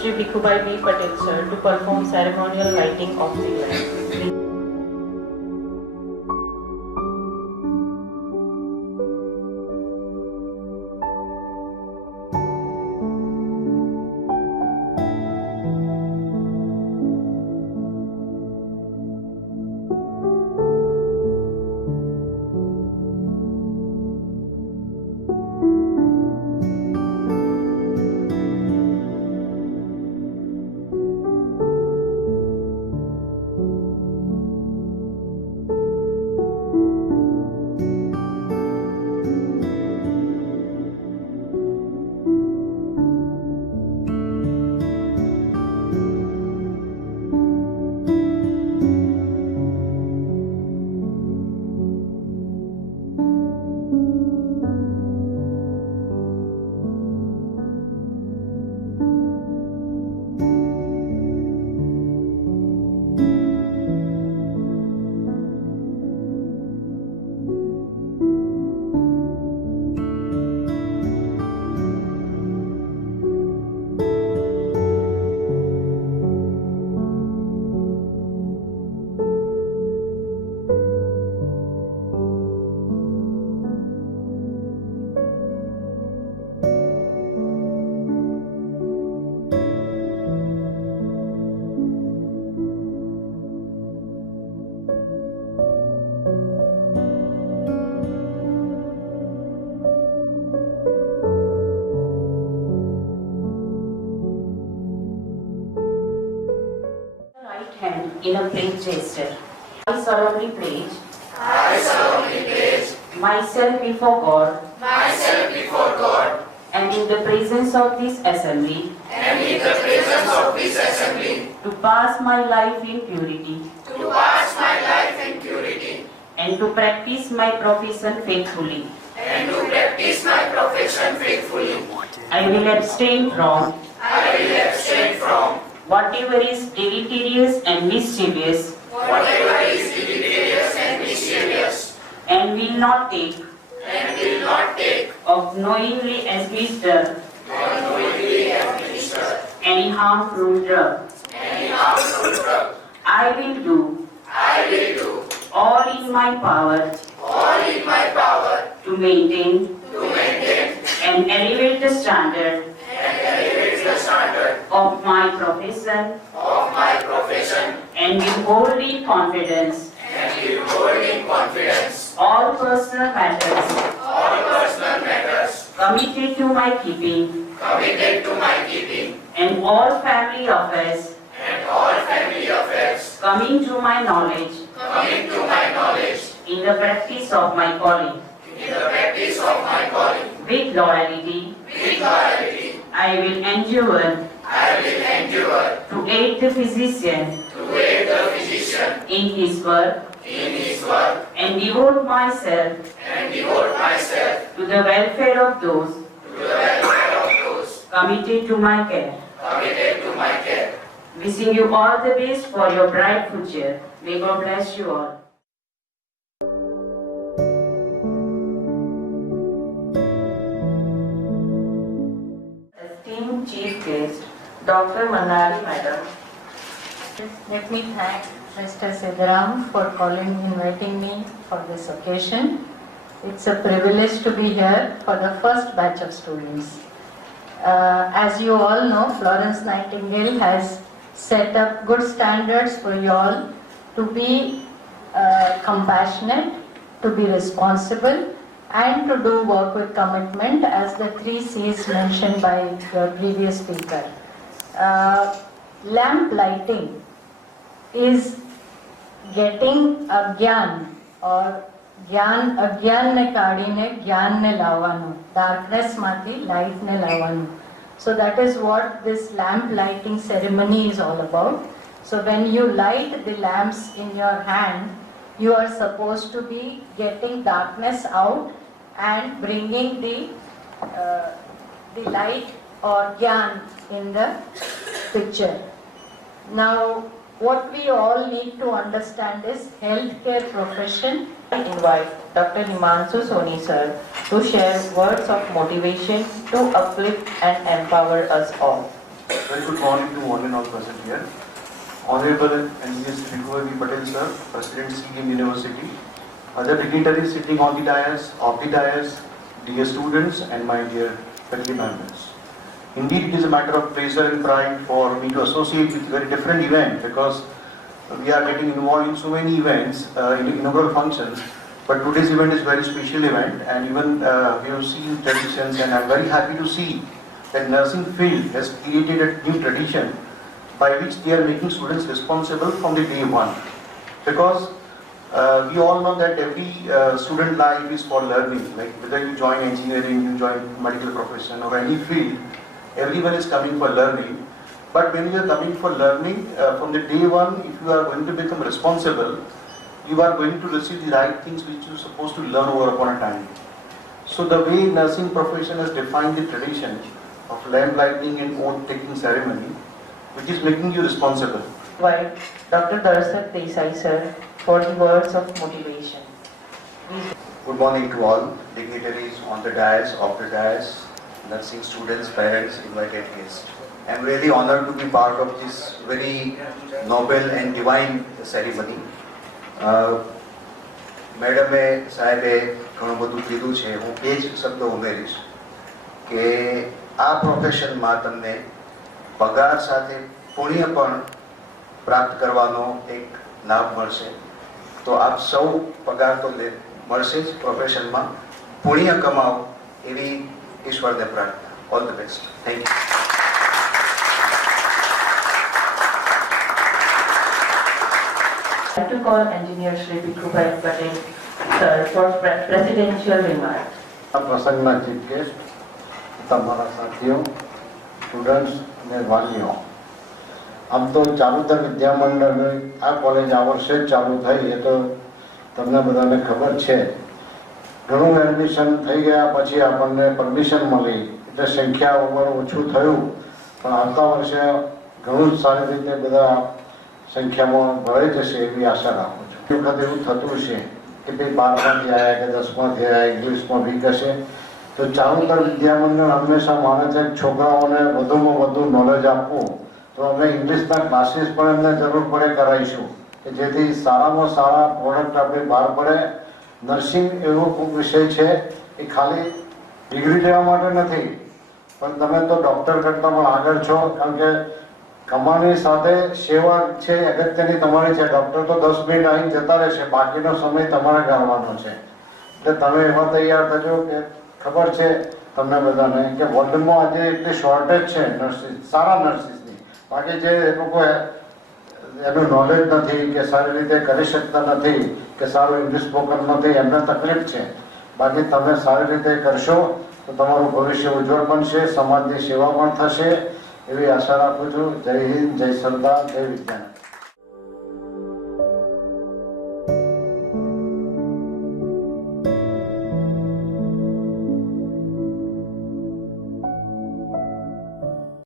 Shri Bhikkhubai B. Patel sir to perform ceremonial lighting of the lamp. Right hand in a pledge gesture. I solemnly pledge myself before God and in the presence of this assembly to pass my life in purity and to practice my profession faithfully. I will abstain from whatever is deleterious and mischievous and will not take of knowingly administer any harmful drug. I will do all in my power to maintain and elevate the standard of my profession and will hold in confidence all personal matters committed to my keeping and all family affairs coming to my knowledge in the practice of my calling. With loyalty, I will endure to aid the physician in his work and devote myself to the welfare of those committed to my care. Wishing you all the best for your bright future. May God bless you all. Esteemed Chief Guest, Dr. Manali Madam. Let me thank Mr. Siddharam for inviting me for this occasion. It's a privilege to be here for the first batch of students. As you all know, Florence Nightingale has set up good standards for you all to be compassionate, to be responsible, and to do work with commitment, as the 3 C's mentioned by your previous speaker. Lamp lighting is getting a gyan or અજ્ઞાન ને કાઢીને જ્ઞાન ને લાવવાનું, darkness માંથી light ને લાવવાનું. So that is what this lamp lighting ceremony is all about. So when you light the lamps in your hand, you are supposed to be getting darkness out and bringing the light or gyan in the picture. Now, what we all need to understand is healthcare profession. I invite Dr. Himanshu Soni sir to share words of motivation to uplift and empower us all. Very good morning to one and all present here. Honorable Engineer Shri Bhuvai Patel Sir, President CM University, other dignitaries sitting on the dais, off the dais, dear students and my dear faculty members. Indeed, it is a matter of pleasure and pride for me to associate with a very different event because we are getting involved in so many events, in inaugural functions. But today's event is a very special event, and even we have seen traditions, and I'm very happy to see that nursing field has created a new tradition by which they are making students responsible from the day one. Because we all know that every student life is for learning, like whether you join engineering, you join medical profession or any field, everyone is coming for learning. But when you are coming for learning, from the day one, if you are going to become responsible, you are going to receive the right things which you are supposed to learn over upon a time. So the way nursing profession has defined the tradition of lamp lighting and oath taking ceremony, which is making you responsible. Invite Dr. Darsat Desai sir for the words of motivation. Please. Good morning to all dignitaries on the dais, off the dais, nursing students, parents, invited guests. I am really honored to be part of this very noble and divine ceremony. મેડમે સાહેબે ઘણું બધું કીધું છે, હું એ જ શબ્દો ઉમેરીશ કે આ પ્રોફેશનમાં તમને પગાર સાથે પુણ્ય પણ પ્રાપ્ત કરવાનો એક લાભ મળશે. તો આપ સૌ પગાર તો મળશે જ પ્રોફેશનમાં, પુણ્ય કમાઓ એવી ઈશ્વરને પ્રાર્થના. All the best. Thank you. I have to call Engineer Shri Bhuvai Patel sir for presidential remarks. આ પ્રસંગના ચીફ ગેસ્ટ, તમારા સાથીઓ, સ્ટુડન્ટ્સ અને વાલીઓ, આમ તો ચારુતર વિદ્યામંડળની આ કોલેજ આ વર્ષે જ ચાલુ થઈ એ તો તમને બધાને ખબર છે. ઘણું એડમિશન થઈ ગયા પછી આપણને પરમિશન મળી એટલે સંખ્યા ઉપર ઓછું થયું, પણ આવતા વર્ષે ઘણું જ સારી રીતે બધા સંખ્યામાં ભરાઈ જશે એવી આશા રાખું છું. એ વખત એવું થતું છે કે ભાઈ 12માંથી આવ્યા કે 10માંથી આવ્યા, ઇંગ્લિશમાં વીક હશે તો ચારુતર વિદ્યામંડળ હંમેશા માને છે કે છોકરાઓને વધુમાં વધુ નોલેજ આપવું, તો અમે ઇંગ્લિશના ક્લાસીસ પણ એમને જરૂર પડે કરાવીશું કે જેથી સારામાં સારા પ્રોડક્ટ આપણે બહાર પડે. નર્સિંગ એવો વિષય છે એ ખાલી ડિગ્રી લેવા માટે નથી, પણ તમે તો ડૉક્ટર કરતાં પણ આગળ છો, કારણ કે કમાણી સાથે સેવા છે અગત્યની તમારી છે. ડૉક્ટર તો 10 મિનિટ આવીને જતા રહેશે, બાકીનો સમય તમારે ગાળવાનો છે. એટલે તમે એવા તૈયાર થજો કે ખબર છે તમને બધાને કે વર્લ્ડમાં આજે એટલી શોર્ટેજ છે નર્સિસ, સારા નર્સિસની. બાકી જે લોકો એનું નોલેજ નથી કે સારી રીતે કરી શકતા નથી કે સારું ઇંગ્લિશ સ્પોકન નથી, એમને તકલીફ છે. બાકી તમે સારી રીતે કરશો તો તમારું ભવિષ્ય ઉજ્જવળ બનશે, સમાજની સેવા પણ થશે એવી આશા રાખું છું. જય હિન્દ, જય સરદાર, જય વિજ્ઞાન.